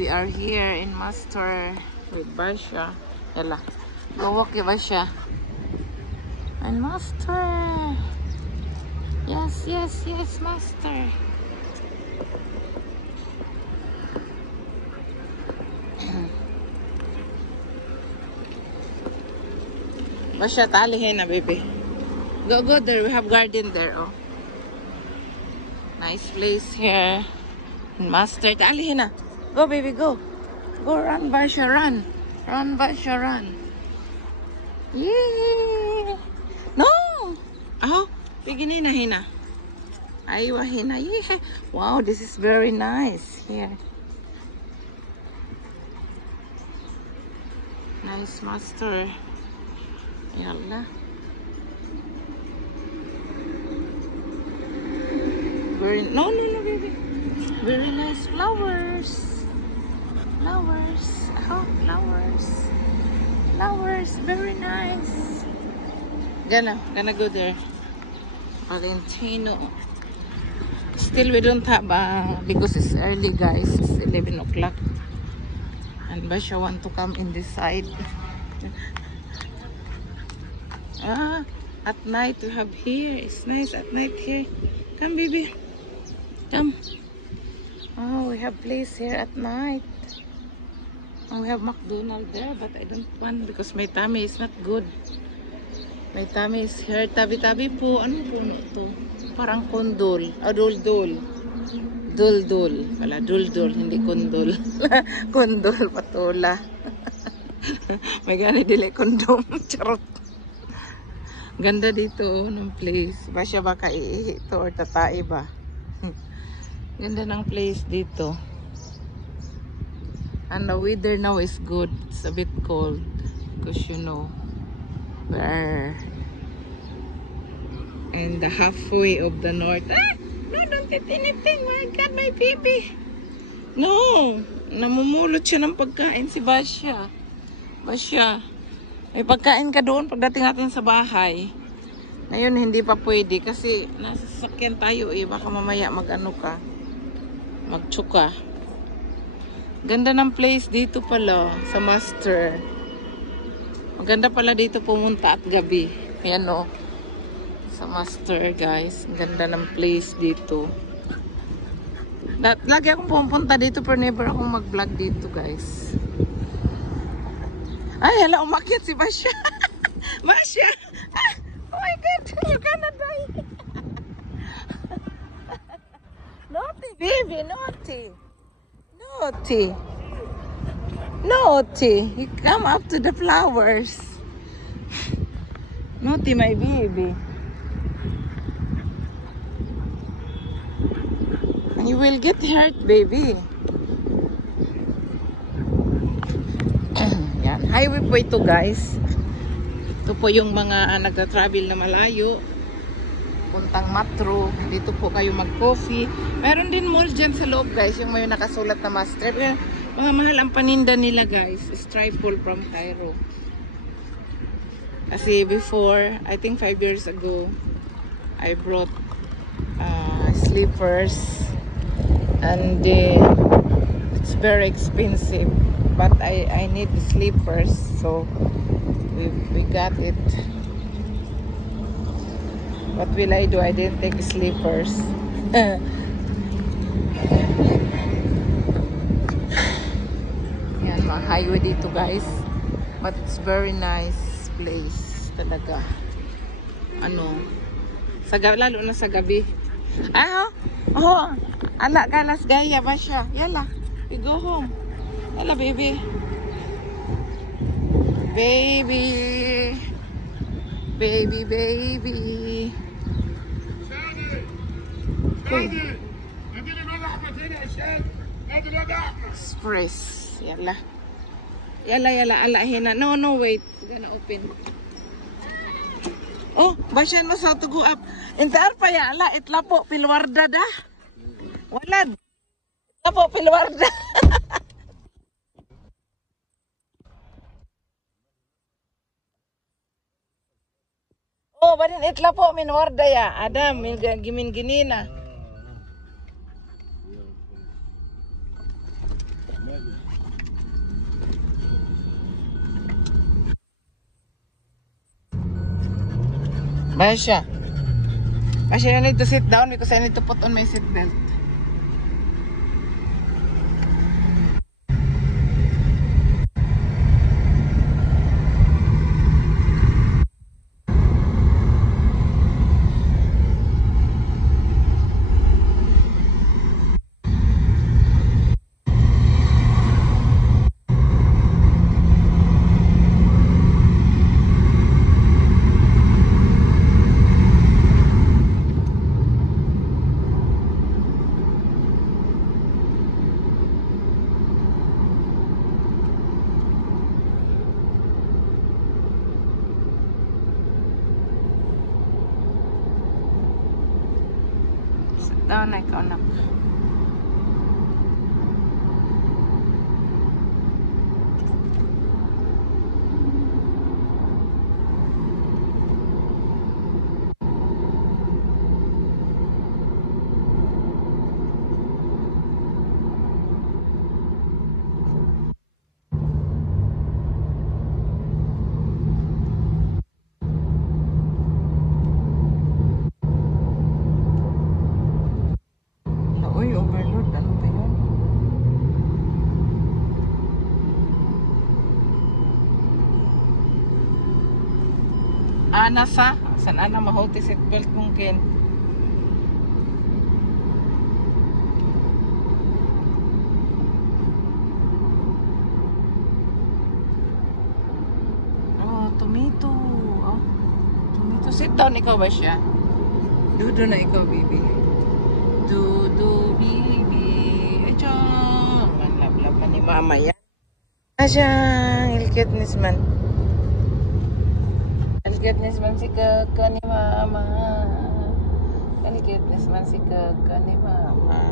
We are here in Master with Basha. Yala. Go walk with Basha. And Master. Yes, yes, yes, Master. Basha, talihin na, baby. Go, go there. We have garden there, oh. Nice place here. Master, talihin na. Go, baby, go. Go, run, Basha, run. Run, Basha, run. Yay! No! Oh, biginin na hina. Aywa hina. Yeah. Wow, this is very nice here. Nice, Master. Yalla. Very no, baby. Very nice flowers. Flowers. Oh, flowers. Flowers. Very nice. Gonna go there. Valentino. Still we don't have because it's early, guys. It's 11 o'clock. And Basha want to come in this side. At night we have here. It's nice at night here. Come, baby. Come. Oh, we have place here at night. Oh, we have McDonald's there, but I don't want because my tummy is not good. My tummy is here. Tabi-tabi po. Ano puno to? Parang kondol. Dul-dul. Dul-dul. Wala, dul-dul. Hindi kondol. Kondol, patula. May gani dili kondom. Charot. Ganda dito ng place. Basya baka iihi to or tatai ba? Ganda ng place dito. And the weather now is good. It's a bit cold because you know we're in the halfway of the north. Ah! No, don't eat anything. My God, my baby. No. Namumulot siya ng pagkain si Basya. Basya. May pagkain ka doon pagdating natin sa bahay. Ngayon hindi pa pwede kasi nasa sasakyan tayo eh. Baka mamaya mag-ano ka. Magtsuka. Ganda ng place dito pala sa Master. Maganda pala dito pumunta at gabi. Ayan o. Sa Master, guys. Ganda ng place dito. Lagi akong pumunta dito pero never akong mag-vlog dito, guys. Ay, hala, umakyat si Basya. Basya! Ah, oh my God, you're gonna die. Naughty, baby, naughty. Naughty. Naughty. You come up to the flowers. Naughty, my baby. You will get hurt, baby. Highway po ito, guys. Ito po yung mga nagta-travel na malayo puntang Matro. Dito po kayo mag-coffee. Meron din mall dyan sa loob, guys, yung may nakasulat na Master. Mga mahal ang paninda nila, guys. Stripeful from Cairo. Kasi before, I think 5 years ago, I brought slippers and it's very expensive. But I need the slippers, so we got it. What will I do? I didn't take slippers. Yan, mga highway dito, guys. But it's very nice place talaga. Ano? Lalo na sa gabi. Oh, ala galas gaya ba siya? Yala, we go home. Hello, baby. Baby. Baby, baby. Express. Yala. Yala, alahina. No, wait. We're gonna open. Oh, Basyan mo sa to go up. Intar pa yala. Itla po, pilwarda da. Walad. Itla po, pilwarda. Oh, barin itla po minwarda ya. Adam, gimin ginina. Basha. Basha, you need to sit down because I need to put on my seat belt. Sit down, ikaw anak. Uy, overload. Ano ba yun? Ana sa? San ana mahuti seatbelt mungkin? Oh, tomato. Oh, tomato. Sit down, ikaw ba siya? Dudo na ikaw, baby. Dudu, baby. Achong. Manlap-lap man ni mama yan. Achong. Ilkitnis man. Ilkitnis man si kaka ni mama. Ilkitnis man si kaka ni mama.